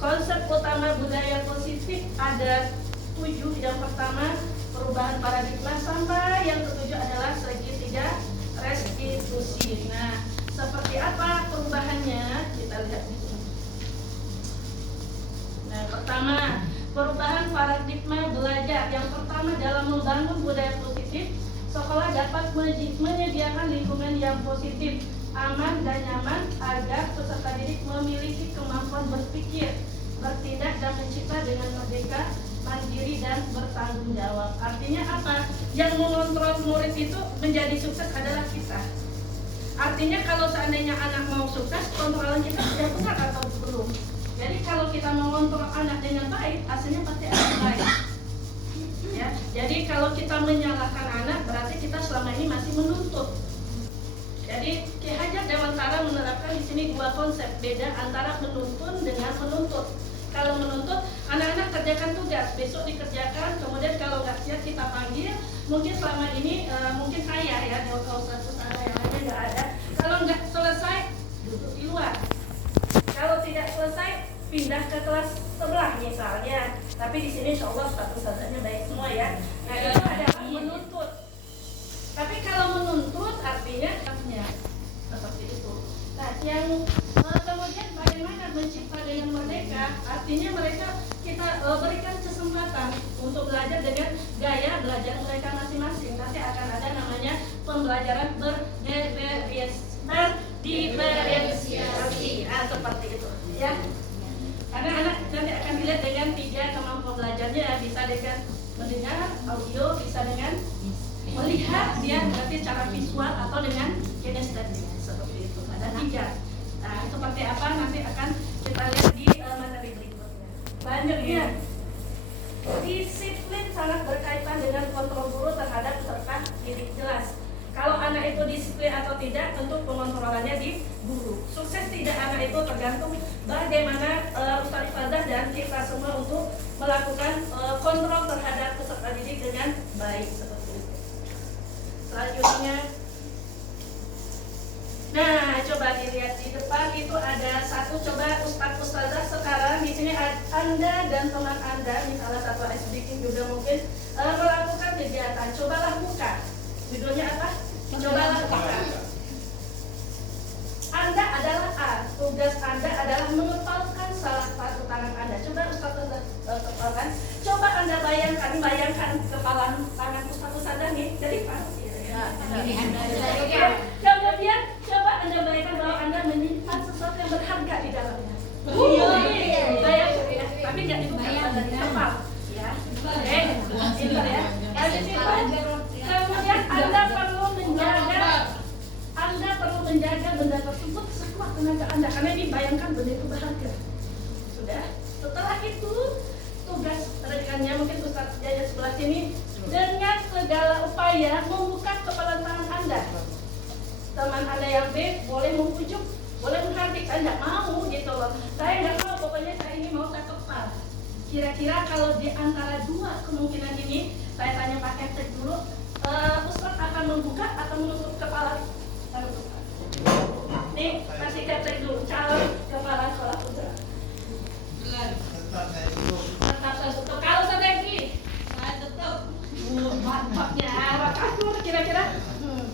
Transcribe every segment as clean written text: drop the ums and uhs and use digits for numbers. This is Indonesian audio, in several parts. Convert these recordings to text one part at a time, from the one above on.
Konsep utama budaya positif ada 7. Yang pertama, perubahan paradigma, sampai yang ketujuh adalah segitiga restitusi. Nah, seperti apa perubahannya? Kita lihat di sini. Nah, pertama, perubahan paradigma belajar. Yang pertama, dalam membangun budaya positif, sekolah dapat menyediakan lingkungan yang positif, aman dan nyaman agar peserta didik memiliki kemampuan berpikir, bertindak dan mencipta dengan merdeka, mandiri dan bertanggung jawab. Artinya apa? Yang mengontrol murid itu menjadi sukses adalah kita. Artinya kalau seandainya anak mau sukses, kontrolan kita sudah benar atau belum. Jadi kalau kita mengontrol anak dengan baik, hasilnya pasti akan baik. Ya, jadi kalau kita menyalahkan anak, berarti kita selama ini masih menuntut. Jadi Ki Hajar Dewantara menerapkan di sini 2 konsep beda antara menuntun dengan menuntut. Kalau menuntut, anak-anak kerjakan tugas, besok dikerjakan, kemudian kalau nggak siap kita panggil. Mungkin selama ini mungkin saya ya, kalau satu sana yang lainnya nggak ada. Kalau nggak selesai, duduk di luar. Kalau tidak selesai, pindah ke kelas sebelah misalnya. Tapi di sini insya Allah status-statusnya baik semua ya. Nah itu adalah menuntut. Tapi kalau menuntut artinya seperti itu. Nah yang kemudian bagaimana mencipta dengan merdeka? Artinya mereka kita berikan kesempatan untuk belajar dengan gaya belajar mereka masing-masing. Nanti akan ada namanya pembelajaran berdiferensiasi. Seperti itu ya. Karena anak nanti akan dilihat dengan 3 kemampuan belajarnya, bisa dengan mendengar audio, bisa dengan melihat dia berarti secara visual atau dengan kinestetik seperti itu. Ada 3. Nah, seperti apa nanti akan kita lihat di materi berikutnya. Selanjutnya, disiplin sangat berkaitan dengan kontrol guru terhadap peserta didik. Jelas. Kalau anak itu disiplin atau tidak, tentu pengontrolannya di guru. Sukses tidak anak itu tergantung bagaimana Ustaz Ifadah dan kita semua untuk melakukan kontrol terhadap peserta didik dengan baik seperti itu. Selanjutnya, nah coba dilihat di depan itu ada satu, coba Ustazah sekarang di sini Anda dan teman Anda, misalnya satu SBK juga mungkin melakukan kegiatan. Cobalah buka. Judulnya apa? Cobalah buka. Anda adalah A. Tugas Anda adalah mengepalkan salah satu tangan Anda. Coba Ustazah kepalkan. Coba Anda bayangkan kepala tangan Ustazah nih. Jadi pasti. Kemudian coba Anda bayangkan bahwa Anda menyimpan sesuatu yang berharga di dalamnya. Bayangkan ya. Tapi nggak dibuka, Anda dikepal. Ya. Pintar ya. Kemudian Anda perlu menjaga benda tersebut sekuat tenaga Anda, karena ini bayangkan benda itu berharga. Sudah. Setelah itu tugas rekannya mungkin Ustaz Jaya sebelah sini dengan segala upaya membuka kepala tangan Anda. Teman Anda yang B boleh membujuk, boleh menghardik, saya nggak mau gitu loh. Saya nggak mau, pokoknya saya ini mau saya kepal. Kira-kira kalau di antara 2 kemungkinan ini, saya tanya pakai tek dulu, Ustaz akan membuka atau menutup kepala? Nih, kasih ketek dulu, calon kepala sekolah putra. Tetap saya tutup. Kalau strategi, saya tutup. Mantapnya, atur kira-kira.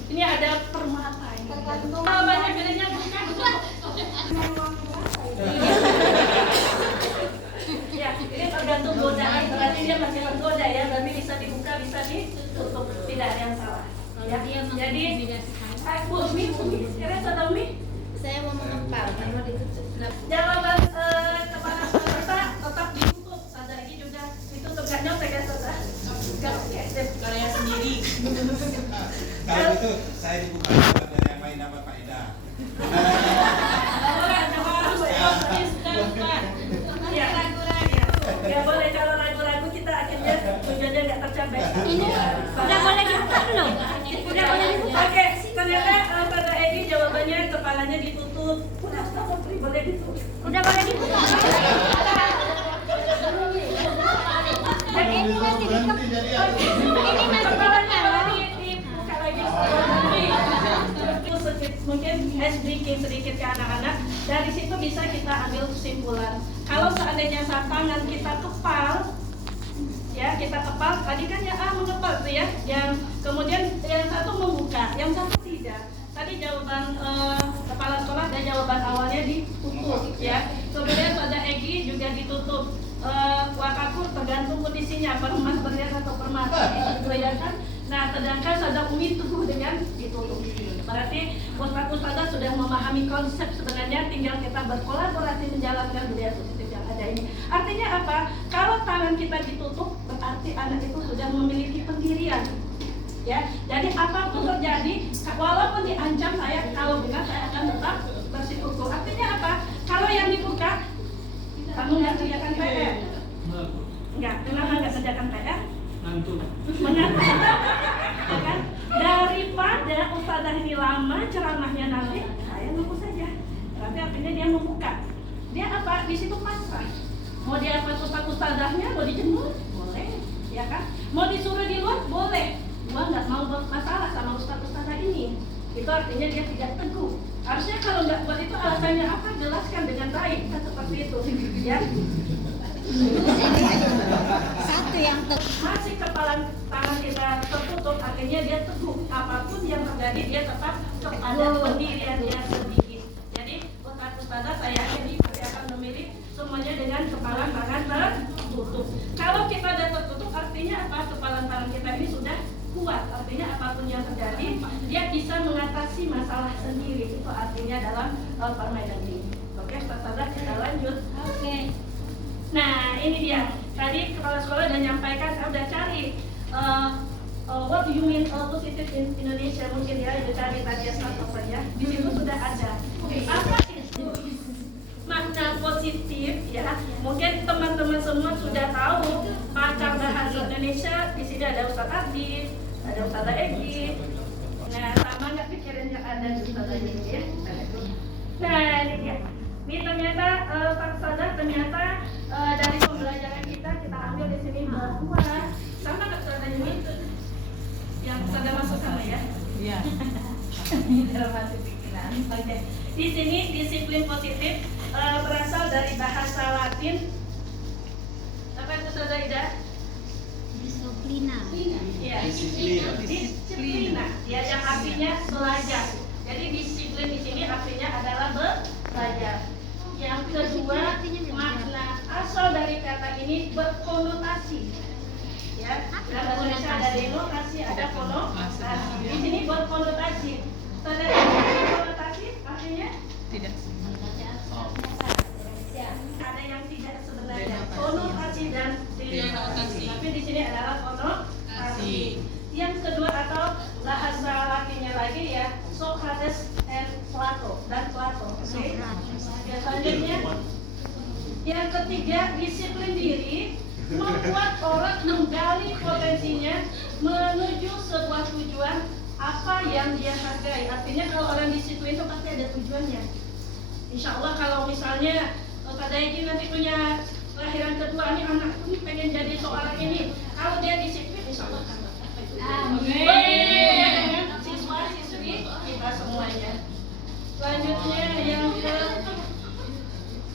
Ini ada permata ini. Tergantung. Banyak bedanya bukan. Ya, ini tergantung godaan. Berarti dia masih tergoda ya. Berarti bisa dibuka, bisa ditutup. Tidak ada yang salah. Ya. Jadi, Bu Mi, kira saudara Mi? Saya mau mengepal, kalau ditutup. Jawaban kepala peserta tetap ditutup. Strategi juga ditutup, nggak nyontek ya saudara? Karya sendiri. Kalau itu saya dibuka dari yang lain dapat faedah. Ya boleh, kalau ragu-ragu kita akhirnya tujuannya nggak tercapai. Ini udah boleh dibuka belum? Udah boleh dibuka. Oke, ternyata pada Edi jawabannya kepalanya ditutup. Udah stop, boleh ditutup. Udah boleh dibuka. Ini masih kepalanya dibuka lagi. Mungkin sedikit ke anak-anak. Dari situ bisa kita ambil kesimpulan. kesimpulan. Kalau seandainya tangan kita kepal, ya kita kepal, tadi kan ya mengepal tuh ya, yang kemudian yang satu membuka, yang satu tidak. Tadi jawaban kepala sekolah dan jawaban awalnya ditutup ya. Kemudian pada Egi juga ditutup. Wakakur tergantung kondisinya, permas berlian atau permas gitu ya kan. Nah sedangkan sada Umi teguh dengan ditutup. Berarti Ustaz sudah memahami konsep sebenarnya, tinggal kita berkolaborasi menjalankan budaya positif yang ada ini. Artinya apa? Kalau tangan kita ditutup, berarti anak itu sudah memiliki pendirian. Ya, jadi apapun terjadi, walaupun diancam saya, kalau benar saya akan tetap bersikukuh. Artinya apa? Kalau yang dibuka, kamu nggak kerjakan PR. Enggak, kenapa nggak kerjakan PR? Ngantuk. Mengantuk. Ya kan? Daripada ustazah ini lama ceramahnya nanti, saya nunggu saja. Berarti artinya dia membuka. Dia apa? Di situ pasrah. Mau dia apa ustazahnya, mau dijemur, boleh, ya kan? Mau disuruh di luar, boleh. Gua nggak mau bermasalah sama ustazah ini. Itu artinya dia tidak teguh. Harusnya kalau nggak buat itu alasannya apa? Jelaskan dengan baik, kan seperti itu, ya. Satu yang Masih kepala tangan kita tertutup, artinya dia teguh. Apapun yang terjadi, dia tetap kepada pendirian dia sendiri. Jadi ustazah saya yakin pasti akan memilih semuanya dengan kepala tangan tertutup. Kalau kita ada tertutup, artinya apa? Kepala tangan kita ini sudah kuat, artinya apapun yang terjadi dia bisa mengatasi masalah sendiri. Itu artinya dalam permainan ini. Oke, Ustazah kita lanjut. Oke. Nah ini dia, tadi kepala sekolah udah nyampaikan, saya udah cari what do you mean positive in Indonesia, mungkin ya itu cari tadi ya, di situ sudah ada. Apa itu makna positif ya? Mungkin teman-teman semua sudah tahu pakar bahasa Indonesia. Di sini ada Ustaz Adi, ada Ustazah Egi. Nah, sama nggak pikiran yang ada di Ustazah Egi ya? Nah, ini dia. Ini ternyata Pak Ustazah ternyata dari pembelajaran kita ambil di sini bahwa sama nggak Ustazah Egi? Yang Ustazah masuk sama ya? Iya. Dalam hati pikiran. Oke. Di sini disiplin positif berasal dari bahasa Latin. Apa itu Ustazah Ida? Disiplina. Ya, disiplina. Ya, yang artinya belajar. Jadi disiplin di sini artinya adalah belajar. Yang kedua, makna asal dari kata ini berkonotasi. Ya, dalam bahasa Indonesia ada denotasi, ada konotasi. Di sini berkonotasi. Saudara, konotasi artinya Tidak. ada yang tidak sebenarnya, konotasi dan denotasi. Tapi di sini adalah konotasi. Yang kedua atau bahasa latinnya lagi ya, Socrates and Plato dan Plato. Okay? Ya, selanjutnya yang ketiga, disiplin diri membuat orang menggali potensinya menuju sebuah tujuan apa yang dia hargai. Artinya kalau orang disiplin itu pasti ada tujuannya. Insya Allah kalau misalnya Ustazah Egi nanti punya kelahiran kedua, ini anakku nih pengen jadi seorang ini, kalau dia disiplin insya Allah akan mencapai tujuan. Dengan siswa-siswi kita semuanya. Selanjutnya yang ke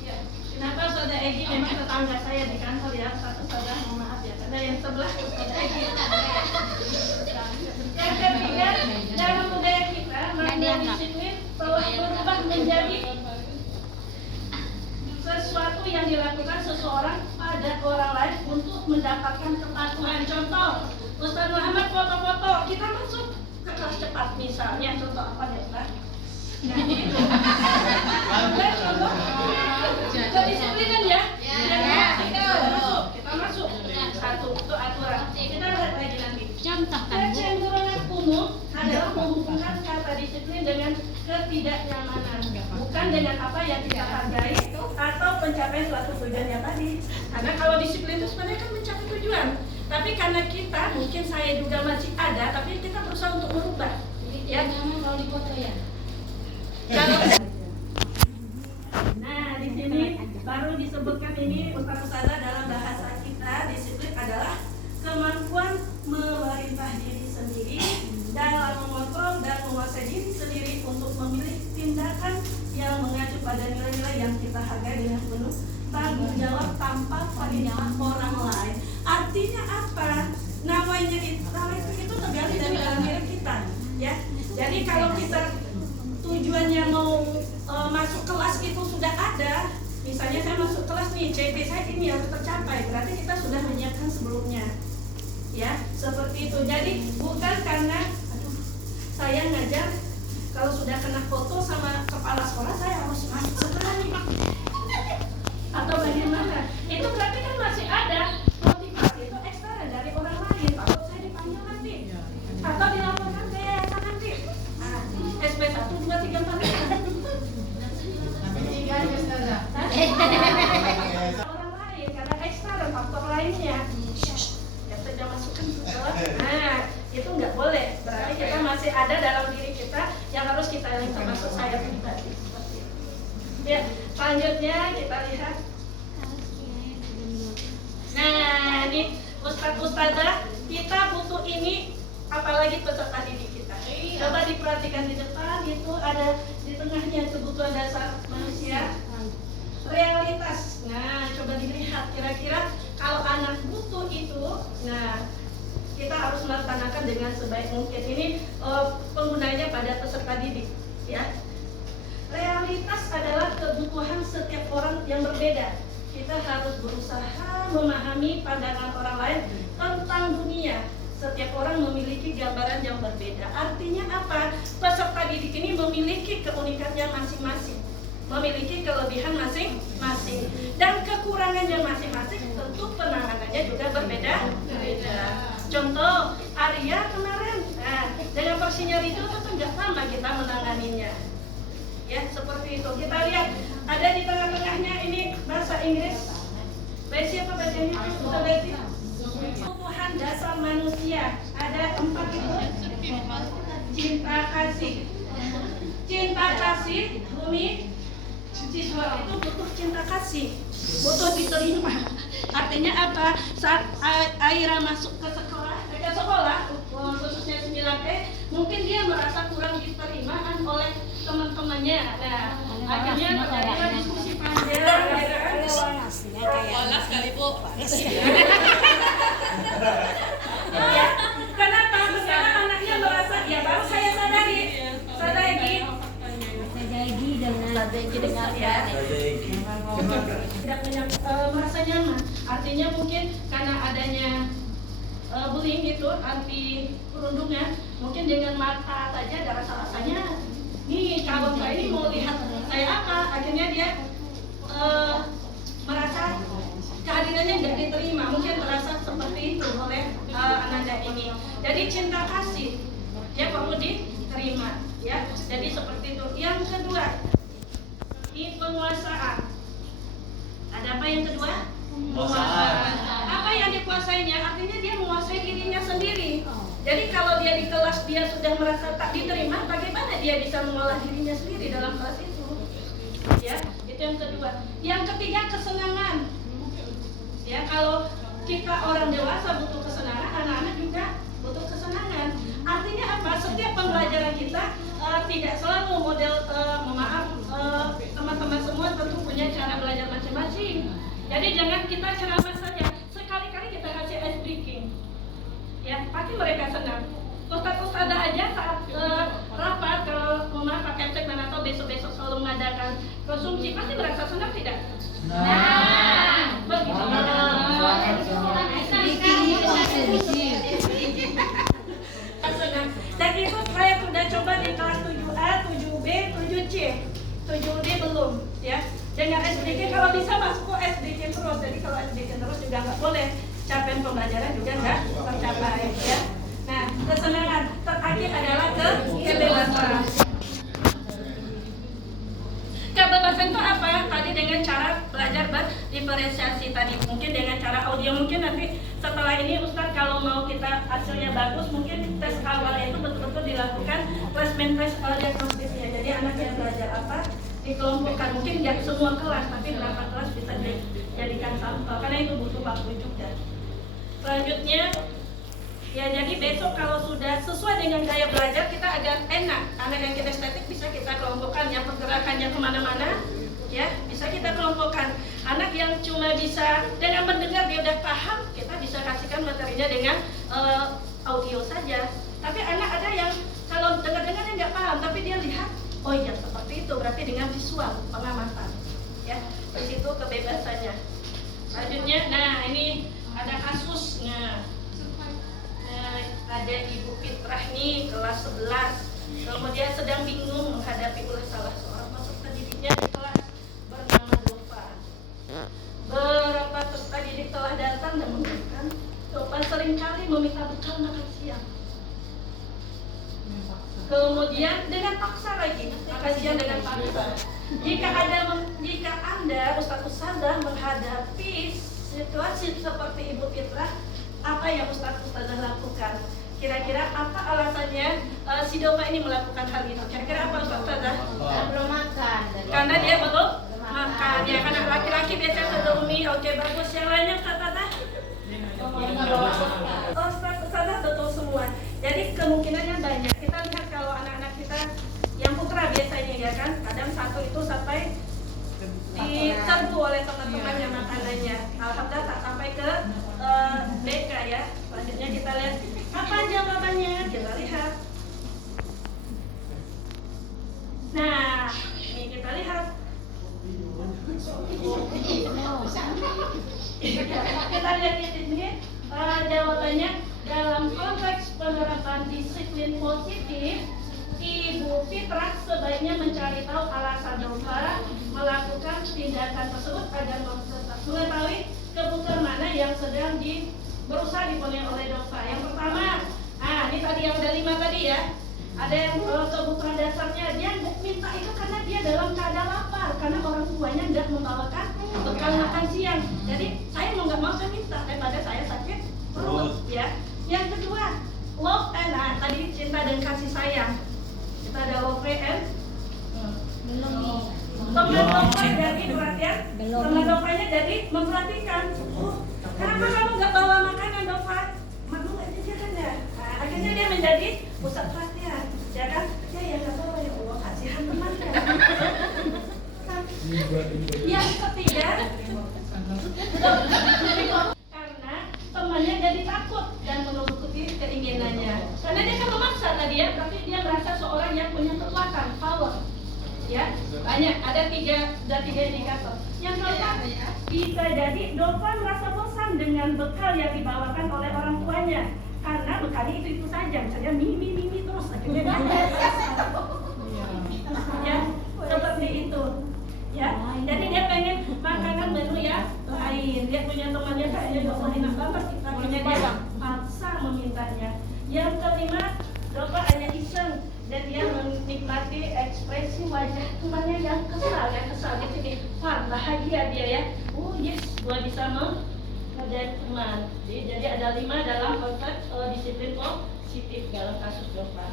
ya, kenapa Ustazah Egi memang tetangga saya di kantor ya, Ustazah mohon maaf ya, karena yang sebelah Ustazah Egi. Yang ketiga, dalam budaya kita makna disiplin telah berubah menjadi sesuatu yang dilakukan seseorang pada orang lain untuk mendapatkan kepatuhan. Contoh, Ustaz Muhammad foto-foto, kita masuk ke kelas cepat misalnya, contoh apa ya Ustaz? Contoh, kedisiplinan ya? Kita masuk. Satu, itu aturan. Kita lihat lagi nanti. Contohkan Bu. Kecenderungan umum adalah menghubungkan kata disiplin dengan ketidaknyamanan, bukan dengan apa yang kita hargai atau pencapaian suatu tujuan yang tadi. Karena kalau disiplin itu sebenarnya kan mencapai tujuan, tapi karena kita mungkin saya juga masih ada, tapi kita berusaha untuk merubah. Ya, kalau di foto ya. Nah, di sini baru disebutkan ini Ustazah dalam bahasa kita, disiplin adalah kemampuan memerintah diri sendiri dalam mengontrol dan menguasai diri sendiri untuk memilih tindakan yang mengacu pada nilai-nilai yang kita hargai dengan penuh tanggung jawab tanpa penilaian orang lain. Artinya apa? Namanya itu tergali dari dalam diri kita, ya. Jadi kalau kita tujuannya mau masuk kelas itu sudah ada, misalnya saya masuk kelas nih, CP saya ini harus tercapai, berarti kita sudah menyiapkan sebelumnya, ya, seperti itu. Jadi bukan karena saya ngajar kalau sudah kena foto sama kepala sekolah saya harus masuk sekolah nih, atau bagaimana? Itu berarti kan masih ada motivasi itu ekstra dari orang lain. Takut saya dipanggil nanti, atau dilaporkan ke yayasan nanti. Nah, SP 1, 2, 3, 4, 5. Orang lain karena ekstra dan faktor lainnya. Ya sudah masukkan ke kelas. Nah, itu nggak boleh. Berarti kita masih ada dalam diri kita yang harus kita lihat, termasuk saya pribadi. Seperti itu. Ya, selanjutnya kita lihat. Nah, ini Ustadzah, kita butuh ini, apalagi peserta didik kita. Coba diperhatikan di depan, itu ada di tengahnya kebutuhan dasar manusia. Realitas. Nah, coba dilihat kira-kira kalau anak butuh itu, nah kita harus melaksanakan dengan sebaik mungkin. Ini penggunanya pada peserta didik, ya. Realitas adalah kebutuhan setiap orang yang berbeda. Kita harus berusaha memahami pandangan orang lain tentang dunia. Setiap orang memiliki gambaran yang berbeda. Artinya apa? Peserta didik ini memiliki keunikannya masing-masing, memiliki kelebihan masing-masing, dan kekurangannya masing-masing. Tentu penanganannya juga berbeda-beda. Contoh, Arya kemarin, dengan porsinya itu tentu nggak sama kita menanganinya. Ya, seperti itu. Kita lihat ada di tengah-tengahnya ini bahasa Inggris. Besi apa bahasa Inggris? Besi. Kebutuhan dasar manusia ada 4 itu. Cinta kasih. Cinta kasih, Bumi. Siswa itu butuh cinta kasih, butuh diterima. Artinya apa? Saat Aira masuk ke sekolah, khususnya 9P, mungkin dia merasa kurang diterima oleh teman-temannya. Nah, akhirnya terjadilah diskusi panjang. Polas kali Bu. Ya, kenapa? Karena anaknya merasa, ya baru saya sadari dengan ya. Tidak merasa nyaman. Artinya mungkin karena adanya bullying gitu, anti perundungan, mungkin dengan mata saja ada rasa-rasanya nih kawan saya ini mau lihat saya apa, akhirnya dia merasa kehadirannya tidak diterima, mungkin merasa seperti itu oleh Ananda ini. Jadi cinta kasih ya perlu diterima, ya. Jadi seperti itu. Yang kedua, ini penguasaan. Ada apa yang kedua? Penguasaan. Apa yang dikuasainya? Artinya dia menguasai dirinya sendiri. Jadi kalau dia di kelas dia sudah merasa tak diterima, bagaimana dia bisa mengolah dirinya sendiri dalam kelas itu? Ya, itu yang kedua. Yang ketiga, kesenangan. Ya, kalau kita orang dewasa butuh kesenangan, anak-anak juga butuh kesenangan. Artinya apa? Setiap pembelajaran kita tidak selalu model, teman-teman semua tentu punya cara belajar masing-masing. Jadi jangan kita ceramah saja. Sekali-kali kita kasih ice breaking. Ya, pasti mereka senang. Ustadz-ustadzah aja saat rapat kalau pakai cek dan atau besok-besok selalu mengadakan konsumsi, pasti merasa senang tidak? Nah, begitu. Dan itu saya sudah coba di kelas 7A, 7B, 7C, 7D belum, ya. Dengan SDK kalau bisa masuk ke SDK terus. Jadi kalau SDK terus juga nggak boleh, capaian pembelajaran juga nggak tercapai, ya. Nah, kesenangan terakhir adalah kebebasan. Kebebasan itu apa? Tadi dengan cara belajar berdiferensiasi tadi, mungkin dengan cara audio, mungkin nanti setelah ini Ustadz kalau mau kita hasilnya bagus, mungkin tes awalnya itu betul-betul dilakukan placement test diagnostisnya. Jadi anak yang belajar apa dikelompokkan, mungkin tidak semua kelas, tapi berapa kelas bisa dijadikan sampel, karena itu butuh waktu juga. Selanjutnya Ya, jadi besok kalau sudah sesuai dengan gaya belajar kita agak enak. Anak yang kinestetik bisa kita kelompokkan, yang pergerakannya kemana-mana, ya bisa kita kelompokkan. Anak yang cuma bisa dengan mendengar dia udah paham, kita bisa kasihkan materinya dengan audio saja. Tapi anak ada yang kalau dengar-dengar dia nggak paham, tapi dia lihat, oh iya seperti itu, berarti dengan visual pengamatan, ya di situ kebebasannya. Selanjutnya, nah ini ada kasusnya. Ada Ibu Fitrah nih kelas 11, kemudian sedang bingung menghadapi ulah salah seorang peserta didiknya di kelas bernama Dova. Beberapa peserta didik telah datang dan memberikan Dova seringkali meminta bekal makan siang. Kemudian dengan paksa lagi, makan siang dengan paksa. Jika Anda Ustazah menghadapi situasi seperti Ibu Fitrah, apa yang Ustazah lakukan? Kira-kira apa alasannya si Dova ini melakukan hal itu? Kira-kira apa Ustazah? Belum makan. Karena dia belum makan. Ya, karena laki-laki biasanya sebelum mie. Oke, bagus. Yang lainnya Ustazah? Ustazah betul semua. Jadi kemungkinannya banyak. Kita lihat kalau anak-anak kita yang putra biasanya ya kan, kadang satu itu sampai diserbu oleh teman-temannya makanannya. Alhamdulillah tak sampai ke BK ya. Selanjutnya kita lihat apa jawabannya. Kita lihat. Nah, ini kita lihat. Kita lihat di sini jawabannya dalam konteks penerapan disiplin positif. Ibu Fitrah sebaiknya mencari tahu alasan Dova melakukan tindakan tersebut agar mengetahui kebutuhan mana yang sedang berusaha dipenuhi oleh Dova. Yang pertama, ini tadi yang ada 5 tadi ya. Ada yang kebutuhan dasarnya dia minta itu karena dia dalam keadaan lapar, karena orang tuanya tidak membawakan bekal makan siang. Jadi saya mau nggak mau saya minta daripada saya sakit perut ya. Yang kedua, love and tadi cinta dan kasih sayang. Kita ada love and teman Dova jadi perhatian, teman Dovanya jadi memperhatikan. Kenapa kamu nggak bawa makanan Dova? Malu nggak jajan ya? Akhirnya dia menjadi pusat perhatian, ya kan? Ya nggak bawa ya Allah, kasihan temannya. Yang ketiga, karena temannya jadi takut dan menuruti keinginannya. Karena dia kan memaksa tadi ya, tapi dia merasa seorang yang punya kekuatan, power. Ya, banyak. Ada tiga indikator. Yang keempat, bisa jadi Dova merasa bosan dengan bekal yang dibawakan oleh orang tuanya. Karena bekalnya itu saja, misalnya mie terus akhirnya dia ya, seperti itu. Ya, jadi dia pengen makanan menu yang lain. Dia punya temannya kayaknya Dova enak banget, akhirnya dia paksa memintanya. Yang kelima, Dova hanya iseng dan dia menikmati ekspresi wajah temannya yang kesal di sini. Wah, bahagia dia ya. Oh yes, gua bisa menjadi teman. Jadi ada 5 dalam konteks disiplin positif dalam kasus Dova.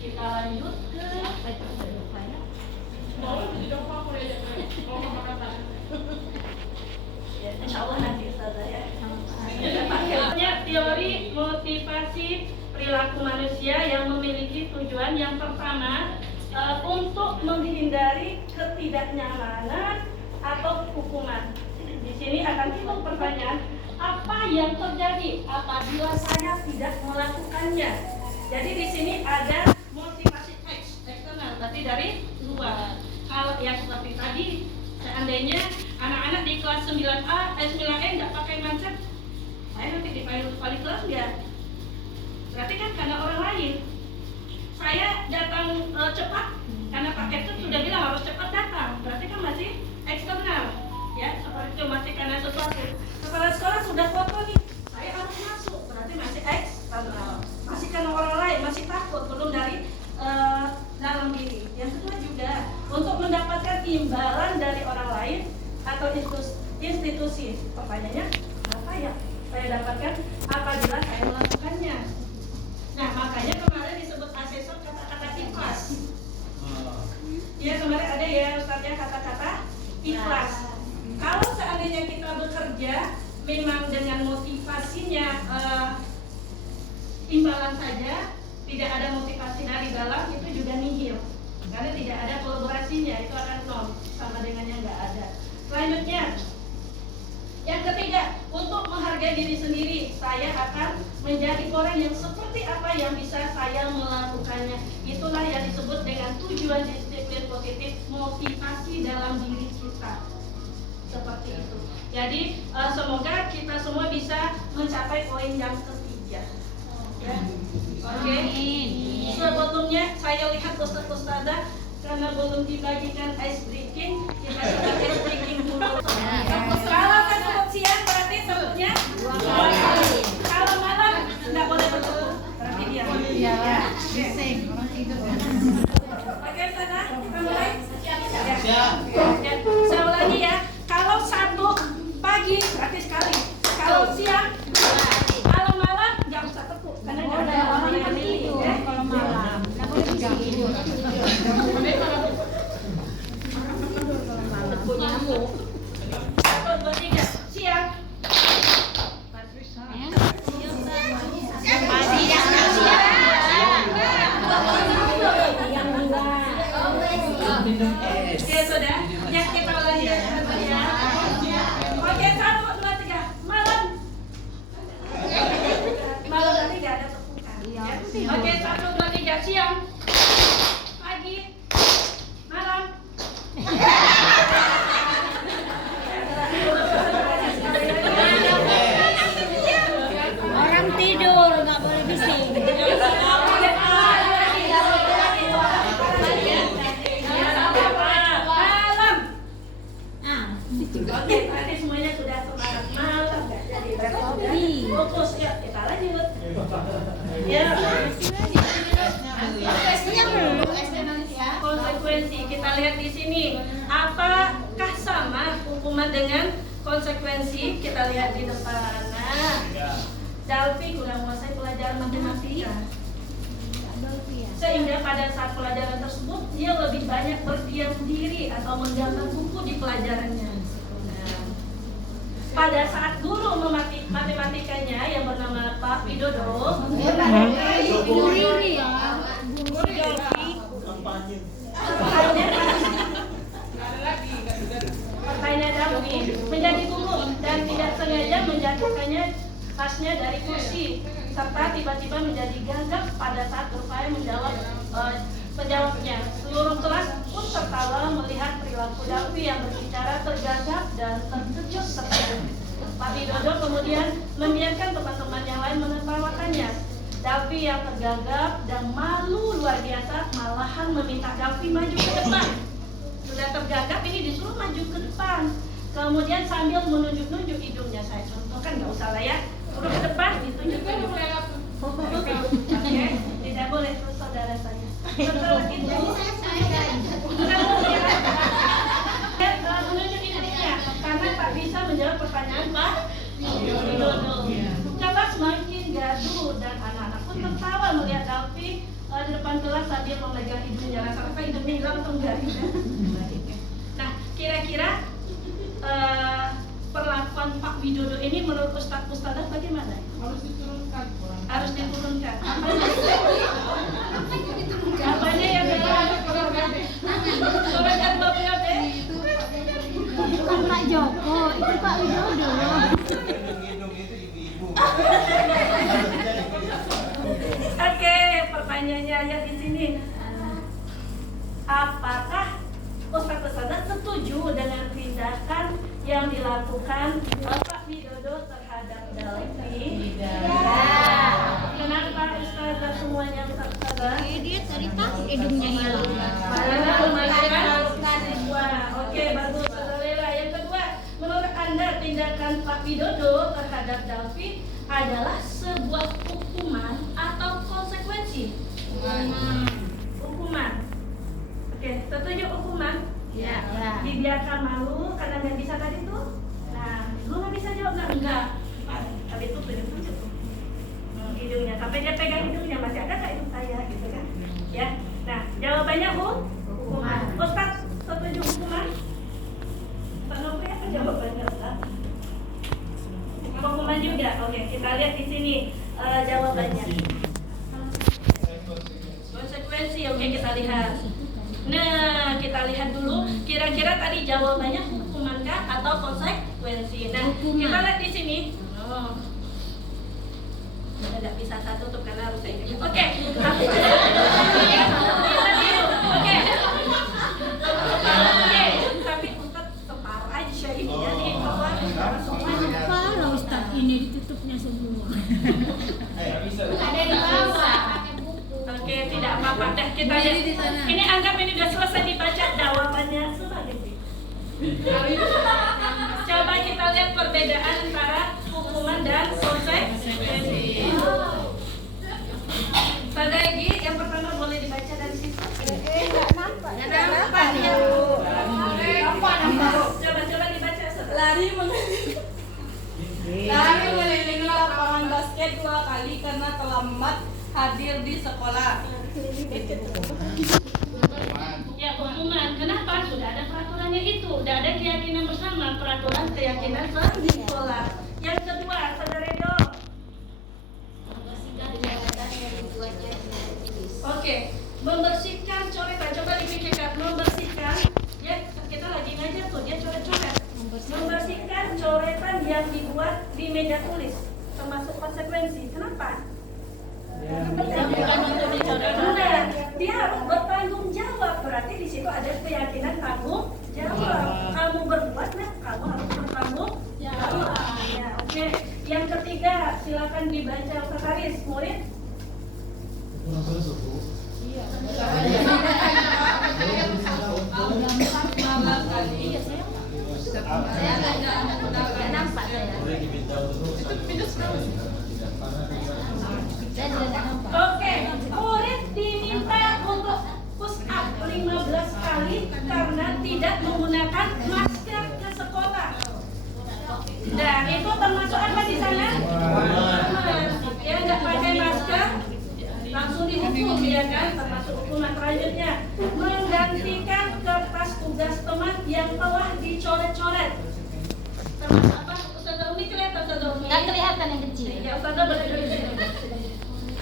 Kita lanjut ke Dova ya. Ya, insya Allah nanti Ustazah ya. Teori motivasi perilaku manusia yang memiliki tujuan yang pertama untuk menghindari ketidaknyamanan atau hukuman. Di sini akan timbul pertanyaan, apa yang terjadi apabila saya tidak melakukannya? Jadi di sini ada motivasi eksternal, tapi dari luar. Kalau yang seperti tadi, seandainya anak-anak di kelas 9A, 9E nggak pakai macet, saya nanti dipanggil wali kelas nggak? Berarti kan karena orang lain. Saya datang cepat, karena paket itu sudah bilang harus cepat datang, berarti kan masih eksternal, ya seperti itu, masih karena sesuatu. Kepala sekolah sudah foto nih, saya harus masuk, berarti masih eksternal, masih karena orang lain, masih takut, belum dari dalam diri. Yang kedua juga untuk mendapatkan imbalan dari orang lain atau institusi. Pertanyaannya, apa ya saya dapatkan apabila saya melakukannya? Nah, makanya kemarin disebut asesor kata-kata ikhlas. Ya, kemarin ada ya Ustaznya kata-kata ikhlas. Kalau seandainya kita bekerja memang dengan motivasinya imbalan saja, tidak ada motivasi dari dalam, itu juga nihil. Karena tidak ada kolaborasinya, itu akan nol, sama dengan yang nggak ada. Selanjutnya, yang ketiga, untuk menghargai diri sendiri, saya akan menjadi orang yang seperti apa yang bisa saya melakukannya. Itulah yang disebut dengan tujuan disiplin positif, motivasi dalam diri kita. Seperti itu. Jadi semoga kita semua bisa mencapai poin yang ketiga. Ya. Oke. Sebelumnya saya lihat ustaz-ustazah karena belum dibagikan ice breaking, kita coba ice breaking dulu. Kalau ketemu siang berarti sebutnya 2 kali. Kalau malam nggak boleh bertemu, berarti dia. Ya. Bising, orang tidur. Oke, Ustazah, kita mulai. Siap. Ya. Saya ulangi ya. Kalau 1 pagi berarti sekali. Kalau siang 2 kali. Kalau malam nggak usah tepuk karena nggak ada orang yang milih. Ya. Kalau malam, nggak boleh tidur. Nyamuk. 1, 2, 3, siang. Oke, sudah. Ya, kita ulangi ya. Oke, 1, 2, 3, malam. Malam berarti nggak ada tepukan. Ya. Oke, 1, 2, 3, siang. Pagi. Malam. Orang tidur, nggak boleh bising. Oke, tadi semuanya sudah semangat malam nggak jadi repot ya. Fokus ya, kita lanjut. Ya. Konsekuensi kita lihat di sini. Apakah sama hukuman dengan konsekuensi? Kita lihat di depan. Nah, Dalfi kurang menguasai pelajaran matematika. Sehingga pada saat pelajaran tersebut dia lebih banyak berdiam diri atau menggambar buku di pelajarannya. Nah, pada saat guru matematikanya yang bernama Pak Widodo, partainya Dalfi menjadi gugup dan tidak sengaja menjatuhkannya tasnya dari kursi, serta tiba-tiba menjadi gagap pada saat berupaya menjawab penjawabnya. Seluruh kelas pun tertawa melihat perilaku Dalfi yang berbicara tergagap dan terkejut terkejut. Pak Widodo kemudian membiarkan teman-teman yang lain menertawakannya. Dalfi yang tergagap dan malu luar biasa malahan meminta Dalfi maju ke depan. Sudah tergagap ini disuruh maju ke depan. Kemudian sambil menunjuk-nunjuk hidungnya, saya contohkan, nggak usah lah ya. Suruh ke depan, ditunjuk-tunjuk. Oke, tidak boleh saudara saya. Setelah itu, menunjuk hidungnya karena tak bisa menjawab pertanyaan Pak Widodo. Kelas semakin gaduh dan anak-anak pun tertawa melihat Dalfi di depan kelas sambil memegang hidungnya. Rasa-rasa hidungnya hilang atau enggak? Nah, kira-kira perlakuan Pak Widodo ini menurut Ustazah bagaimana? Harus diturunkan. Harus diturunkan. Apanya yang turunkan Mbak Periode? Bukan Pak Joko, itu Pak Widodo. Hidung itu ibu-ibu. Oke, pertanyaannya lihat di sini. Apakah Ustazah setuju dengan tindakan yang dilakukan Pak Widodo terhadap Dalfi? Tidak. Kenapa Ustazah semuanya Ustazah? Dia tadi Pak hidungnya hilang. Karena lumayan. Wah, oke, bagus Ustazah Lela. Yang kedua, menurut Anda tindakan Pak Widodo terhadap Dalfi adalah sebuah hukuman atau konsekuensi? Hukuman. Oke, setuju hukuman? Ya. Dibiarkan malu karena nggak bisa tadi tuh. Nah, lu nggak bisa jawab enggak. Tapi itu tunjuk tuh hidungnya. Sampai dia pegang hidungnya, masih ada nggak hidung saya gitu kan? Ya. Nah, jawabannya hukuman. Ustaz, setuju hukuman? Pak Nopri apa jawabannya Ustaz? Hukuman juga. Oke, kita lihat di sini. jawabannya. Konsekuensi, oke kita lihat. Nah, kita lihat dulu kira-kira tadi jawabannya hukumankah atau konsekuensi. Nah, kita lihat di sini. Nggak bisa satu tuh karena harus saya ingat. Oke. Oke. Tapi Ustaz separuh aja ini jadi keluar semua. Kalau Ustaz ini ditutupnya semua. Ada di bawah. Oke, tidak apa-apa. Dah kita lihat. Ini anggap ini sudah selesai dibaca jawabannya sebagai coba kita lihat perbedaan antara hukuman dan konsekuensi. Pada Egi, yang pertama boleh dibaca dari situ. Nggak nampak. Coba dibaca. Lari mengelilingi lapangan basket 2 kali karena terlambat hadir di sekolah. Ya, hukuman. Kenapa? Sudah ada peraturannya itu. Sudah ada keyakinan bersama, peraturan keyakinan sekolah. Yang kedua, saudara Edo. Oke, membersihkan coretan. Coba dipikirkan, membersihkan. Ya, kita lagi ngajar tuh, dia coret-coret. Membersihkan coretan yang dibuat di meja tulis, termasuk konsekuensi. Kenapa? Benar, dia harus bertanggung jawab. Berarti di situ ada keyakinan tanggung jawab. Kamu berbuat, nah kamu harus bertanggung jawab. Ya, oke. Yang ketiga, silakan dibaca Ustaz Haris, murid. Oke, murid diminta untuk push up 15 kali karena tidak menggunakan masker ke sekolah. Dan itu termasuk apa di sana? Ya, nggak pakai masker langsung dihukum, ya kan? Termasuk hukuman selanjutnya. Menggantikan kertas tugas teman yang telah dicoret-coret. Termasuk apa? Ustazah Umi kelihatan, Ustazah Umi? Nggak kelihatan yang kecil. Ya, Ustazah boleh duduk di sini.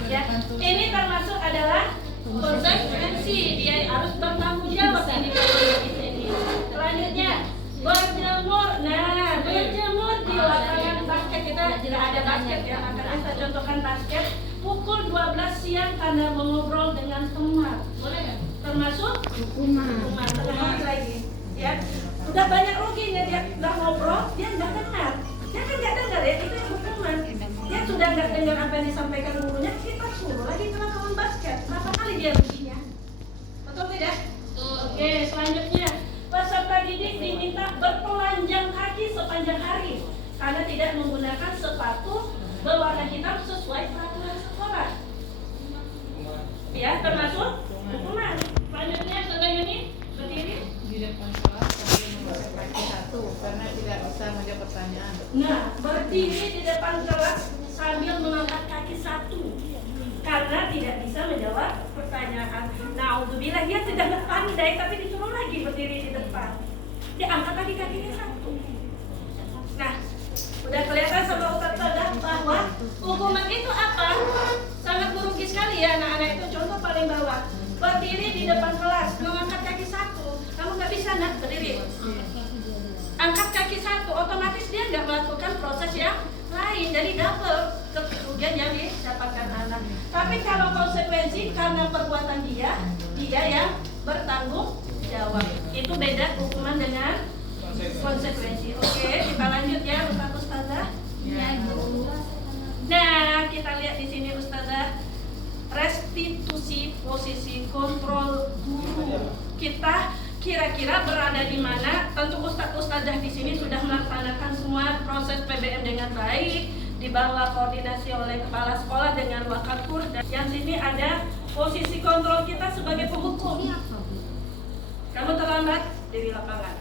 Ya, ini termasuk adalah konsekuensi. Dia harus bertanggung jawab ini. Selanjutnya, berjemur. Nah, berjemur di lapangan basket. Kita tidak ada basket ya, makanya saya contohkan basket. Pukul 12 siang karena mengobrol dengan teman. Boleh nggak? Termasuk hukuman. Termasuk lagi. Ya, udah banyak ruginya dia udah ngobrol, dia nggak dengar. Dia kan nggak dengar ya, itu yang hukuman. Dia sudah nggak dengar apa yang disampaikan gurunya, kita suruh lagi ke lapangan basket. Berapa kali dia ruginya? Betul tidak? Oke, selanjutnya peserta didik diminta bertelanjang kaki sepanjang hari karena tidak menggunakan sepatu berwarna hitam sesuai peraturan sekolah. Ya, termasuk hukuman. Selanjutnya, saudara Yuni berdiri Di depan kelas sambil menggunakan kaki 1 karena tidak bisa menjawab pertanyaan. Nah, berdiri di depan kelas sambil mengangkat kaki 1 karena tidak bisa menjawab pertanyaan. Naudzubillah, dia tidak pandai tapi disuruh lagi berdiri di depan. Dia angkat lagi kakinya 1. Nah, udah kelihatan sama Ustaz bahwa hukuman itu apa? Sangat merugi sekali ya anak-anak itu. Contoh paling bawah, berdiri di depan kelas mengangkat kaki 1. Kamu nggak bisa nak berdiri. Angkat kaki 1, otomatis dia nggak melakukan proses yang lain, jadi double kerugian yang didapatkan anak. Tapi kalau konsekuensi karena perbuatan dia yang bertanggung jawab. Itu beda hukuman dengan konsekuensi. Oke, kita lanjut ya Ustazah. Nah, kita lihat di sini Ustazah, restitusi posisi kontrol guru. Kita kira-kira berada di mana? Tentu Ustazah di sini sudah melaksanakan semua proses PBM dengan baik, di bawah koordinasi oleh kepala sekolah dengan wakatur. Dan yang sini ada posisi kontrol kita sebagai penghukum. Kamu terlambat di lapangan.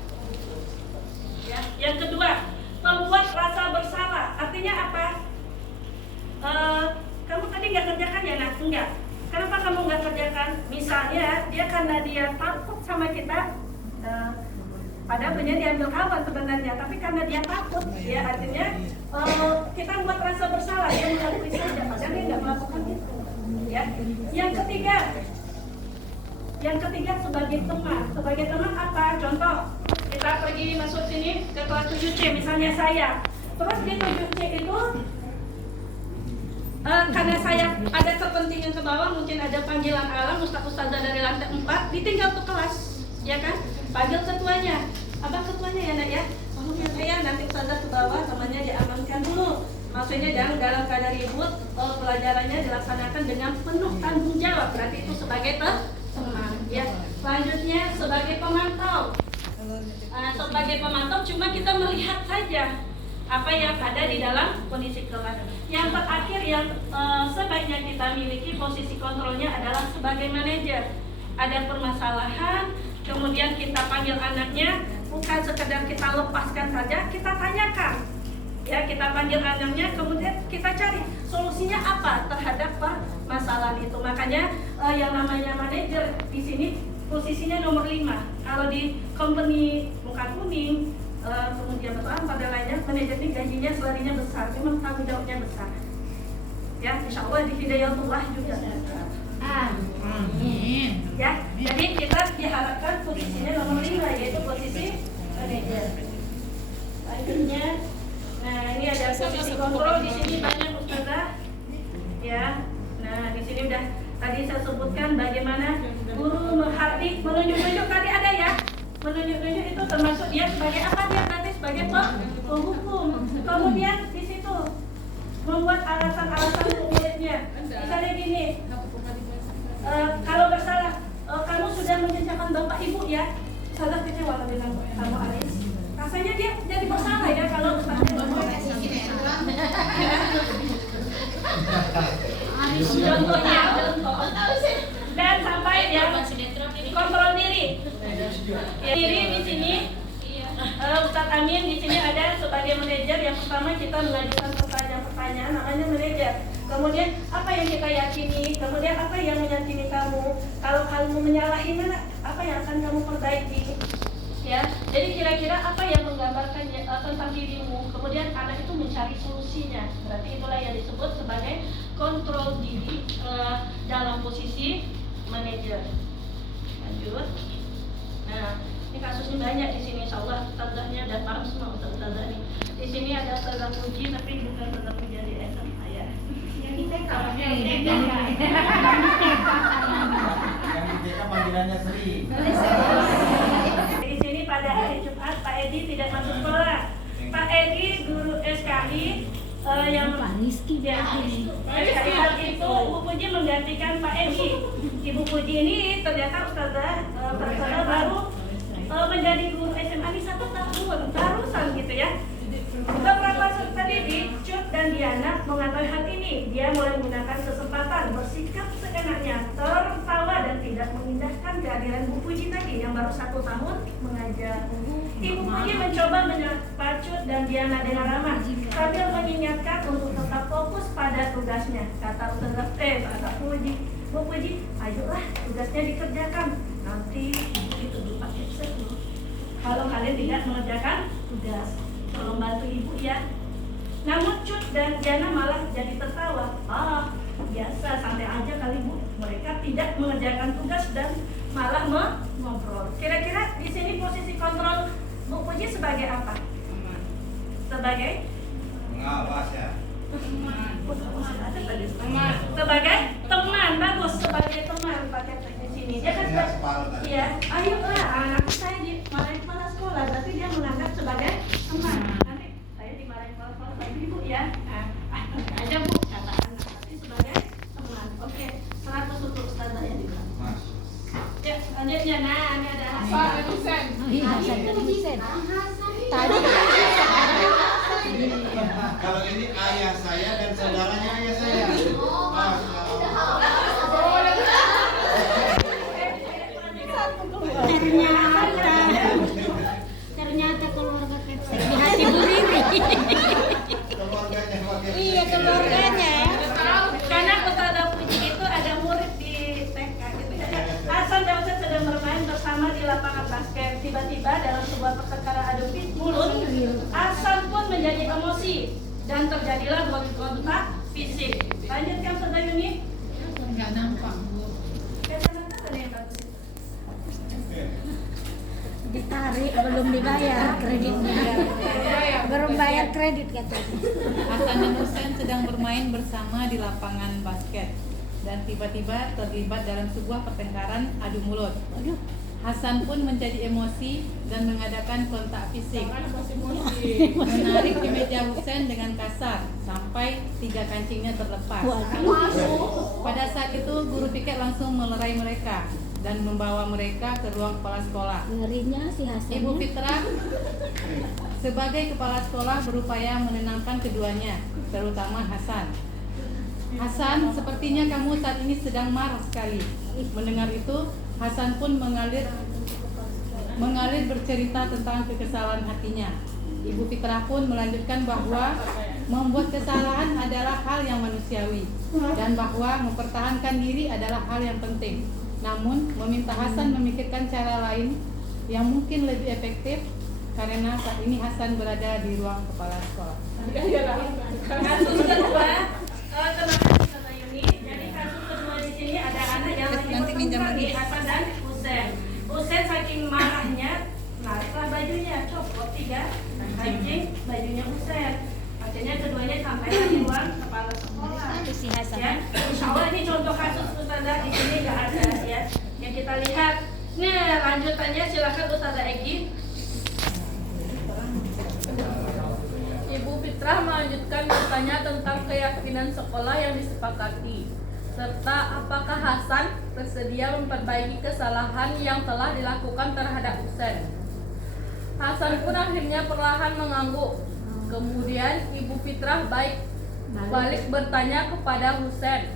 Ya. Yang kedua, membuat rasa bersalah. Artinya apa? Kamu tadi nggak kerjakan ya, Nak? Enggak. Kenapa kamu nggak kerjakan? Misalnya dia karena dia takut sama kita, Padahal punya diambil kawan sebenarnya, tapi karena dia takut, ya artinya kita buat rasa bersalah, dia mengakui saja, padahal dia nggak melakukan itu. Ya. Yang ketiga sebagai teman. Sebagai teman apa? Contoh, kita pergi masuk sini ke kelas 7C, misalnya saya. Terus di 7C itu karena saya ada kepentingan ke bawah, mungkin ada panggilan alam, ustazah dari lantai 4, ditinggal ke kelas, ya kan? Panggil ketuanya, abang ketuanya ya nak ya, tolong ya nanti ustazah ke bawah, temannya diamankan dulu. Maksudnya dalam keadaan ribut, pelajarannya dilaksanakan dengan penuh tanggung jawab, berarti itu sebagai teman. Ya. Selanjutnya sebagai pemantau. Sebagai pemantau cuma kita melihat saja apa yang ada di dalam kondisi kelas. Yang terakhir yang sebaiknya kita miliki posisi kontrolnya adalah sebagai manajer. Ada permasalahan, kemudian kita panggil anaknya, bukan sekedar kita lepaskan saja, kita tanyakan. Ya, kita panggil anaknya, kemudian kita cari solusinya apa terhadap permasalahan itu. Makanya yang namanya manajer di sini posisinya nomor 5. Kalau di company muka kuning, kemudian betul pada lainnya, manajer ini gajinya selarinya besar, memang tanggung jawabnya besar. Ya, insya Allah di hidayatullah juga. Amin. Ya, jadi kita diharapkan posisinya nomor 5, yaitu posisi manajer. Selanjutnya, nah ini ada posisi kontrol di sini banyak ustazah. Ya, nah di sini udah tadi saya sebutkan bagaimana guru menunjuk tadi ada ya. Menunjuk itu termasuk dia sebagai apa, dia berarti sebagai penghukum. Kemudian di situ membuat alasan-alasan untuk muridnya. Misalnya gini, kalau bersalah, kamu sudah mengerjakan bapak ibu ya. Salah kecewa dengan kamu Aris. Rasanya dia jadi bersalah ya kalau misalnya contoh. Dan sampai ya kontrol diri. Diri di sini, Ustadz Amin di sini ada sebagai manajer. Yang pertama kita mengajukan pertanyaan, namanya manajer. Kemudian apa yang kita yakini, kemudian apa yang meyakini kamu. Kalau kamu menyalahi mana, apa yang akan kamu perbaiki. Ya, jadi kira-kira apa yang menggambarkan tentang dirimu. Kemudian anak itu mencari solusinya. Berarti itulah yang disebut sebagai kontrol diri dalam posisi manajer. Lanjut. Nah, ini kasusnya banyak di sini. Insyaallah ustazahnya udah paham semua ustazah ini. Di sini ada ustazah Puji, tapi bukan ustazah Puji di SMA ya. Yang di TK. Yang di TK panggilannya Sri. Di sini pada hari Jumat Pak Edi tidak masuk sekolah. Pak Edi guru SKI yang ya, SKI itu Bu Puji menggantikan Pak Edi. Ibu Puji ini ternyata ustazah baru menjadi guru SMA ini 1 tahun, barusan gitu ya. Beberapa tadi di Cut dan Diana mengatakan hal ini. Dia mulai menggunakan kesempatan bersikap seenaknya, tertawa dan tidak mengindahkan kehadiran Bu Puji tadi yang baru 1 tahun mengajar. Ibu Puji mencoba menyapa Cut dan Diana dengan ramah sambil mengingatkan untuk tetap fokus pada tugasnya. Kata Puji, Bu Puji, ayolah tugasnya dikerjakan. Nanti itu dipakai seru. Kalau kalian tidak mengerjakan tugas, tolong bantu ibu ya. Namun Cut dan Diana malah jadi tertawa. Biasa, santai aja kali Bu. Mereka tidak mengerjakan tugas dan malah mengobrol. Kira-kira di sini posisi kontrol Bu Puji sebagai apa? Sebagai Pengawas ya. Sebagai teman, bagus, sebagai teman pakai di sini. Dia kan iya, ayolah anak saya dimarahin kepala sekolah, berarti dia menganggap sebagai teman. Nanti saya dimarahin kepala sekolah lagi ibu ya. Aja Bu, kata anak, tapi sebagai teman. Oke, 100 untuk ustazah ya juga. Ya, selanjutnya, nah ini ada Hasan. Tadi Kalau ini ayah saya dan saudaranya ayah saya. Ternyata keluarga Kepsek di hati Bu Riri. Keluarganya wakil. iya keluarganya ya. Karena Ustazah Puji itu ada murid di TK gitu ya. Hasan dan Ustaz sedang bermain bersama di lapangan basket. Tiba-tiba dalam sebuah emosi dan terjadilah kontak fisik. Lanjutkan Saudara Yuni. Nggak nampak, Bu. Kacamata ada yang bagus. Ditarik belum dibayar kreditnya. Belum bayar kredit katanya. Hasan dan Husain sedang bermain bersama di lapangan basket dan tiba-tiba terlibat dalam sebuah pertengkaran adu mulut. Hasan pun menjadi emosi dan mengadakan kontak fisik, menarik kemeja Husain dengan kasar sampai 3 kancingnya terlepas. Pada saat itu guru piket langsung melerai mereka dan membawa mereka ke ruang kepala sekolah. Ngerinya si Hasan. Ibu Fitrah sebagai kepala sekolah berupaya menenangkan keduanya, terutama Hasan. Hasan, sepertinya kamu saat ini sedang marah sekali. Mendengar itu, Hasan pun mengalir bercerita tentang kekesalan hatinya. Ibu Fitrah pun melanjutkan bahwa membuat kesalahan adalah hal yang manusiawi dan bahwa mempertahankan diri adalah hal yang penting. Namun, meminta Hasan memikirkan cara lain yang mungkin lebih efektif karena saat ini Hasan berada di ruang kepala sekolah. Kasus kedua, terima kasih Kak Yuni. Jadi kasus kedua di sini ada anak yang lagi bertengkar di Hasan dan Husain. Husain saking marahnya nariklah bajunya, copot 3 kancing bajunya Husain. Akhirnya keduanya sampai di ruang kepala sekolah. Si Hasan. Ya, insya Allah ini contoh kasus Ustazah di sini nggak ada ya. Yang kita lihat. Nah, lanjutannya silakan Ustazah Egi. Ibu Fitrah melanjutkan bertanya tentang keyakinan sekolah yang disepakati, serta apakah Hasan bersedia memperbaiki kesalahan yang telah dilakukan terhadap Husain. Hasan pun akhirnya perlahan mengangguk. Kemudian Ibu Fitrah balik bertanya kepada Husain,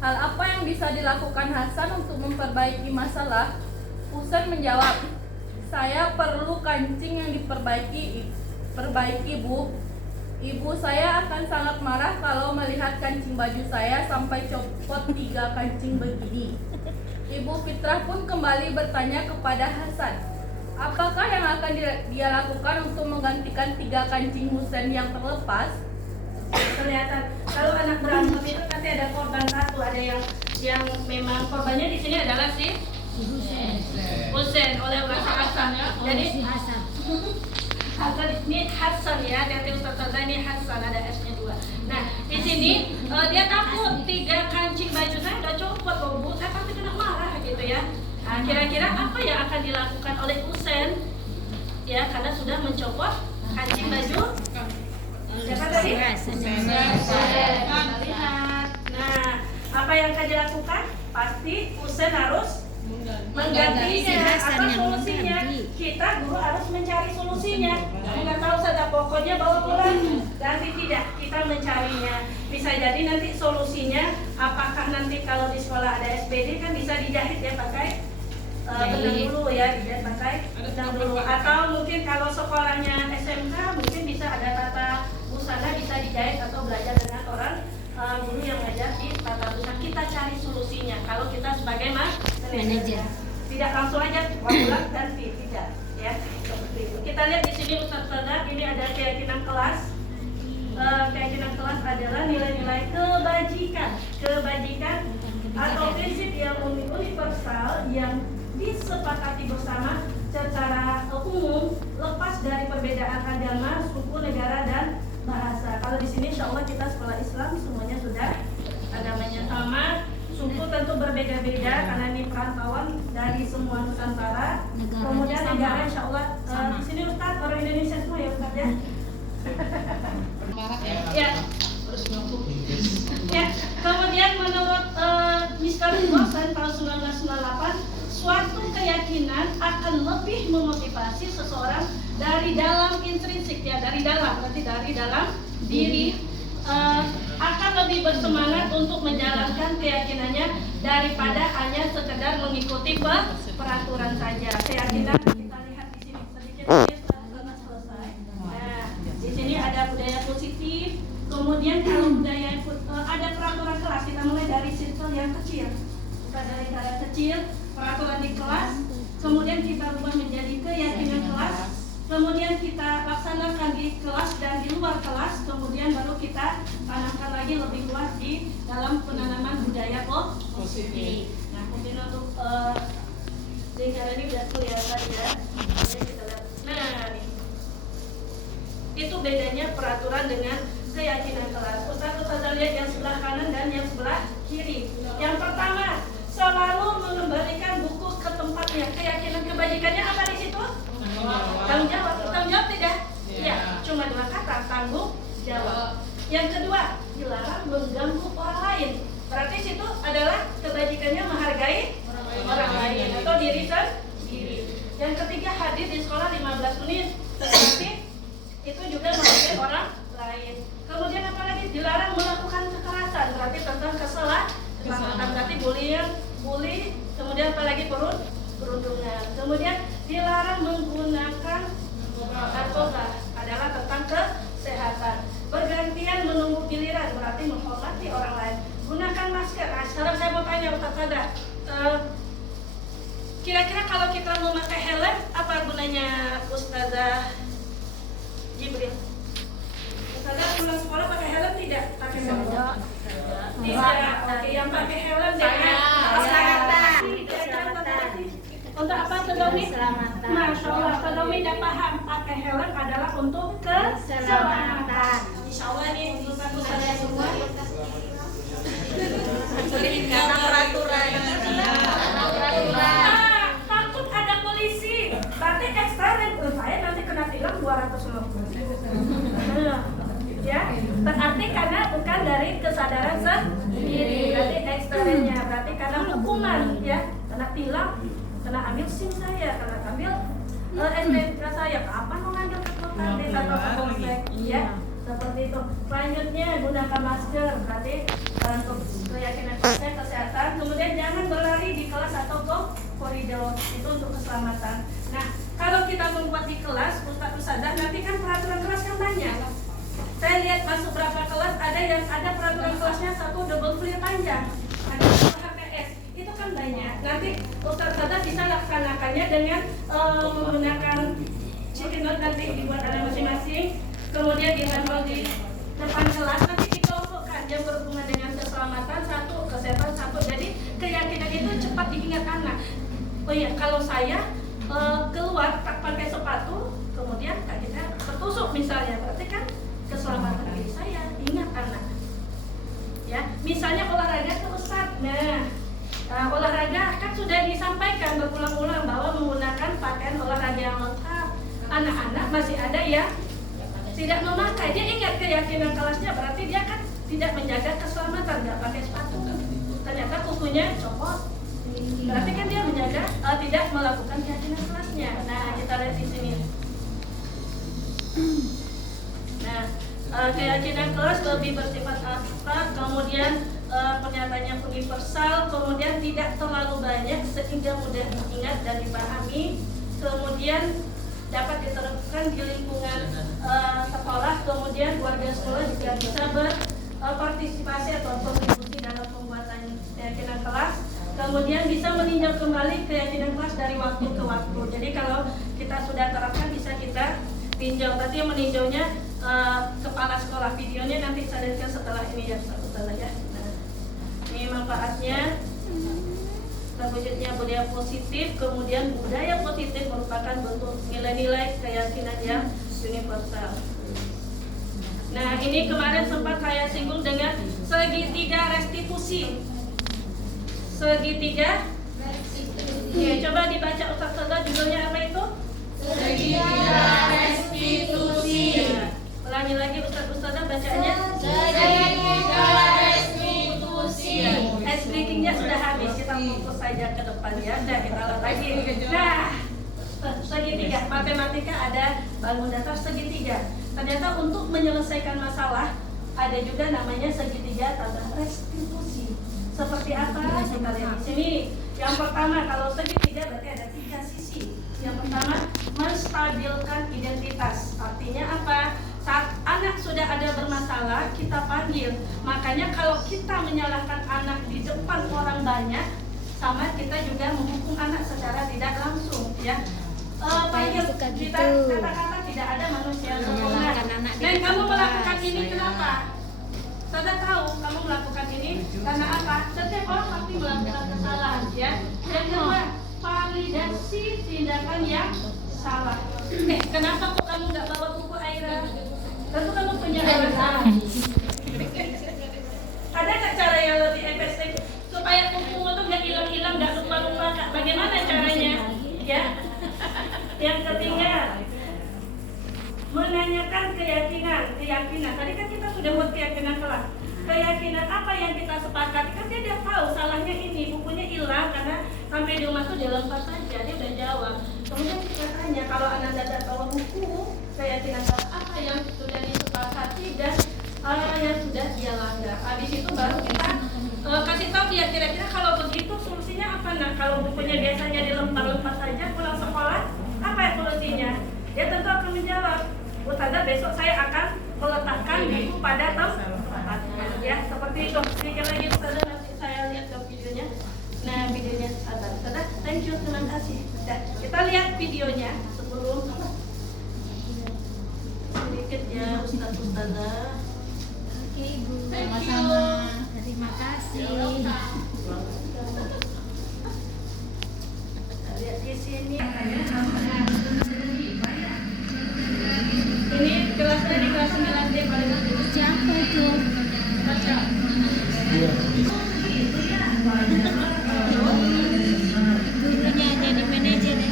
hal apa yang bisa dilakukan Hasan untuk memperbaiki masalah? Husain menjawab, saya perlu kancing yang perbaiki Bu. Ibu saya akan sangat marah kalau melihat kancing baju saya sampai copot 3 kancing begini. Ibu Fitrah pun kembali bertanya kepada Hasan, apakah yang akan dia lakukan untuk menggantikan 3 kancing Husain yang terlepas? Kelihatan kalau anak berantem itu nanti ada korban satu, ada yang memang korbannya di sini adalah si Husain oleh Hasan. Jadi Hasan. Hasan ini Hasan ya, nanti Ustazah ini Hasan ada S-nya 2. Nah di sini dia takut 3 kancing baju saya udah copot loh Bu, saya pasti kena marah gitu ya. Nah, kira-kira apa yang akan dilakukan oleh Husain ya karena sudah mencopot kancing baju siapa tadi? Kita lihat. Nah, apa yang akan dilakukan? Pasti Husain harus menggantinya. Apa solusinya? Kita guru harus mencari solusinya. Nggak tahu saja pokoknya bawa pulang. Ganti tidak, kita mencarinya. Bisa jadi nanti solusinya, apakah nanti kalau di sekolah ada SPD kan bisa dijahit ya pakai benang dulu ya, dijahit pakai benang dulu. Atau mungkin kalau sekolahnya SMK mungkin bisa ada tata busana bisa dijahit atau belajar dengan orang guru yang ngajar di tata busana. Kita cari solusinya. Kalau kita sebagai manajer, tidak langsung aja pulang ganti, tidak ya seperti itu. Kita lihat di sini Ustazah, ini ada keyakinan kelas. Keyakinan kelas adalah nilai-nilai kebajikan atau prinsip yang universal yang disepakati bersama secara umum lepas dari perbedaan agama, suku, negara dan bahasa. Kalau di sini insya Allah kita sekolah Islam semuanya sudah agamanya sama, suku tentu berbeda-beda karena ini perantauan dari semua Nusantara. Kemudian negara insya Allah di sini Ustaz orang Indonesia semua ya Ustaz ya. Ya. Ya. Kemudian menurut Mr. Wilson tahun 1998 suatu keyakinan akan lebih memotivasi seseorang dari dalam intrinsik ya, dari dalam, berarti dari dalam diri akan lebih bersemangat untuk menjalankan keyakinannya daripada hanya sekedar mengikuti peraturan saja. Keyakinan kita lihat di sini sedikit karena selesai. Nah, di sini ada budaya positif. Kemudian kalau budaya ada peraturan kelas, kita mulai dari circle yang kecil. Kita dari cara kecil, peraturan di kelas, kemudian kita rubah menjadi keyakinan kelas, kemudian kita laksanakan di kelas dan di luar kelas. kemudian baru kita tanamkan lagi lebih luas di dalam penanaman budaya positif. Nah, mungkin untuk lingkaran ini udah kelihatan ya. Kemudian kita lihat. Nah, nih. Itu bedanya peraturan dengan keyakinan kelas. Ustaz lihat yang sebelah kanan dan yang sebelah kiri. Yang pertama, selalu mengembalikan buku ke tempatnya. Keyakinan kebajikannya apa di situ? Tanggung jawab. Tanggung jawab tidak? Iya. Cuma 2 kata, tanggung jawab. Yang kedua, dilarang mengganggu orang lain. Berarti situ adalah kebajikannya menghargai orang lain atau diri sendiri. Yang ketiga, hadir di sekolah 15 menit. Tetapi itu juga menghargai orang lain. Kemudian apalagi dilarang melakukan kekerasan. Berarti tentang keselamatan. Berarti bully. Kemudian apalagi perundungan. Kemudian dilarang menggunakan narkoba. Adalah tentang kesehatan. Bergantian menunggu giliran. Berarti menghormati orang lain. Gunakan masker. Nah, sekarang saya mau tanya Ustaz Sada. Kira-kira kalau kita memakai helm, apa gunanya Ustazah Jibril? Ustazah pulang sekolah pakai helm tidak? Pakai helm? Tidak. Oke, yang pakai helm dengan keselamatan. Untuk apa Sadomi? Keselamatan. Masya Allah, Sadomi tidak paham. Pakai helm adalah untuk keselamatan. Insya Allah nih, Ustazah semua. Karena peraturan. Takut ada polisi. Berarti ekstra saya nanti kena tilang 250. Ya, berarti karena bukan dari kesadaran sendiri. Berarti ekstranya. Berarti karena hukuman, ya. Kena tilang, kena ambil SIM saya, kena ambil STNK saya. Kapan mau ngambil keputusan desa atau polsek? Ya. Seperti itu. Selanjutnya gunakan masker, berarti untuk keyakinan kesehatan. Kemudian jangan berlari di kelas atau koridor, itu untuk keselamatan. Nah, kalau kita membuat di kelas, Ustazah, nanti kan peraturan kelas kan banyak. Saya lihat masuk berapa kelas, ada peraturan kelasnya 1 double clear panjang, ada 1 HPS, itu kan banyak. Nanti Ustazah bisa laksanakannya dengan menggunakan sticky note nanti dibuat ada masing-masing. Kemudian ditempel di depan kelas, nanti dikelompokkan yang berhubungan dengan keselamatan 1, kesehatan 1. Jadi keyakinan itu cepat diingat anak. Oh iya, kalau saya keluar tak pakai sepatu, kemudian kakinya tertusuk misalnya, berarti kan keselamatan diri saya, ingat anak. Ya, misalnya olahraga ke Ustaz. Nah, olahraga kan sudah disampaikan berulang-ulang bahwa menggunakan pakaian olahraga yang lengkap. Anak-anak masih ada yang tidak memakai, dia ingat keyakinan kelasnya, berarti dia kan tidak menjaga keselamatan, nggak pakai sepatu. Ternyata kukunya copot, berarti kan dia menjaga tidak melakukan keyakinan kelasnya. Nah, kita lihat di sini. Nah, keyakinan kelas lebih bersifat abstrak, kemudian pernyataannya universal, kemudian tidak terlalu banyak sehingga mudah diingat dan dipahami, kemudian dapat diterapkan di lingkungan sekolah, kemudian warga sekolah juga bisa berpartisipasi atau kontribusi dalam pembuatan keyakinan kelas, kemudian bisa meninjau kembali keyakinan kelas dari waktu ke waktu. Jadi kalau kita sudah terapkan bisa kita tinjau, berarti yang meninjaunya kepala sekolah, videonya nanti saya lihatkan setelah ini ya setelah ya. Nah, ini manfaatnya. Terwujudnya budaya positif, kemudian budaya positif merupakan bentuk nilai-nilai keyakinan yang universal. Nah, ini kemarin sempat saya singgung dengan segitiga restitusi. Segitiga restitusi. Oke, coba dibaca Ustaz Sada, judulnya apa itu? Segitiga restitusi. Ulangi lagi Ustaz-Ustazah bacaannya. Segitiga restitusi. Ice breakingnya sudah habis, kita fokus saja ke depan ya. Nah, kita lihat lagi. Nah, segitiga matematika ada bangun dasar segitiga. Ternyata untuk menyelesaikan masalah ada juga namanya segitiga tanda restitusi. Seperti apa? Kita lihat di sini. Yang pertama, kalau segitiga berarti ada 3 sisi. Yang pertama, menstabilkan identitas. Artinya apa? Saat anak sudah ada bermasalah, kita panggil. Makanya kalau kita menyalahkan anak di depan orang banyak, sama kita juga menghukum anak secara tidak langsung, ya. Panggil, kita kata-kata tidak ada manusia sempurna. Menyalahkan anak Dan di kamu kelas, melakukan ini saya. kenapa? Saudara tahu kamu melakukan ini karena apa? Setiap orang pasti melakukan kesalahan, ya. Yang kedua, validasi tindakan yang salah. Kenapa kok kamu nggak bawa buku Aira? Tentu kamu punya alasan. Ada nggak cara yang lebih efektif supaya bukumu tuh nggak hilang-hilang, nggak lupa-lupa? Kak? Bagaimana caranya? Ya. Yang ketiga, menanyakan keyakinan. Tadi kan kita sudah buat keyakinan kelas. Keyakinan apa yang kita sepakati? Kan dia udah tahu salahnya ini, bukunya hilang karena sampai di rumah tuh dia lempar saja, dia udah jawab. Kemudian kita tanya, kalau anak tidak bawa buku, keyakinan apa yang sudah disepakati dan yang sudah dia langgar. Habis itu baru kita kasih tahu dia kira-kira kalau begitu solusinya apa. Nah, kalau bukunya biasanya dilempar-lempar saja pulang sekolah, apa ya solusinya? Dia tentu akan menjawab, Ustazah besok saya akan meletakkan buku pada tempat. Ya, seperti itu. Sedikit lagi Ustazah, nanti saya lihat ke videonya. Nah, videonya Ustazah, thank you, terima kasih. Dan kita lihat videonya sebelum sedikit ya Ustazah. Oke Ibu. Sama-sama. Terima kasih. Lihat di sini. Ini kelasnya di kelas 9D paling bagus. Siapa itu? Baca. Gurunya jadi manajer ya?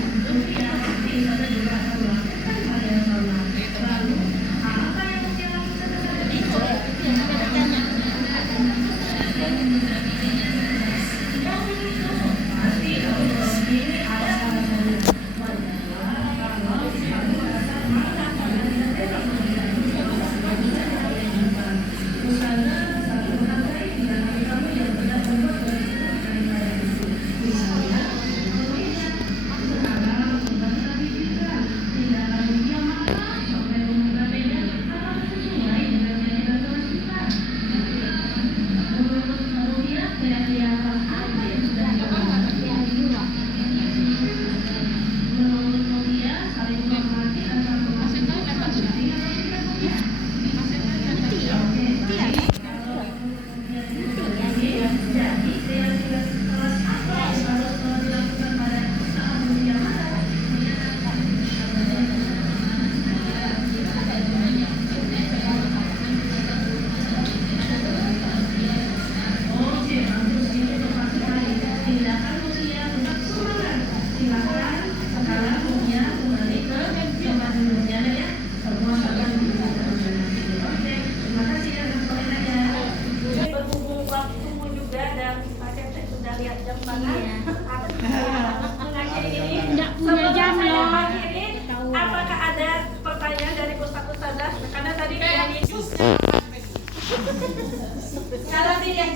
Berhubung waktumu juga dan Pak Cecep sudah lihat jam mana, aku mengakhiri ini. Nggak punya Sebelum jam saya loh. akhiri, apakah ada pertanyaan dari Ustazah? Karena tadi kalau tidak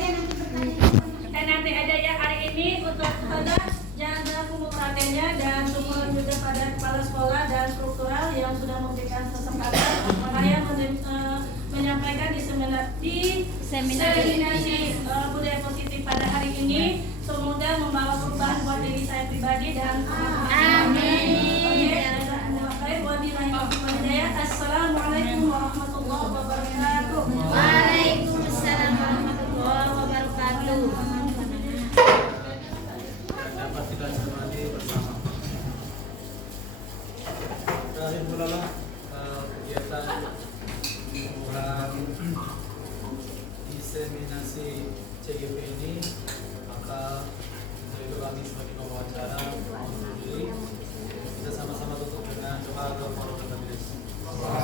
nanti aja ya hari ini untuk Ustazah jangan lupa pungut perhatiannya dan syukur juga pada kepala sekolah dan struktural yang sudah memberikan kesempatan saya menyampaikan di seminasi budaya positif pada hari ini. Semoga membawa perubahan buat diri saya pribadi dan Assalamualaikum warahmatullahi wabarakatuh. Waalaikumsalam warahmatullahi wabarakatuh. Dapat kita cermati bersama. Terakhir mulalah kegiatan program diseminasi CGP ini, maka itu kami sebagai pemwawancara undur diri. Kita sama-sama tutup dengan doa kepada Allah.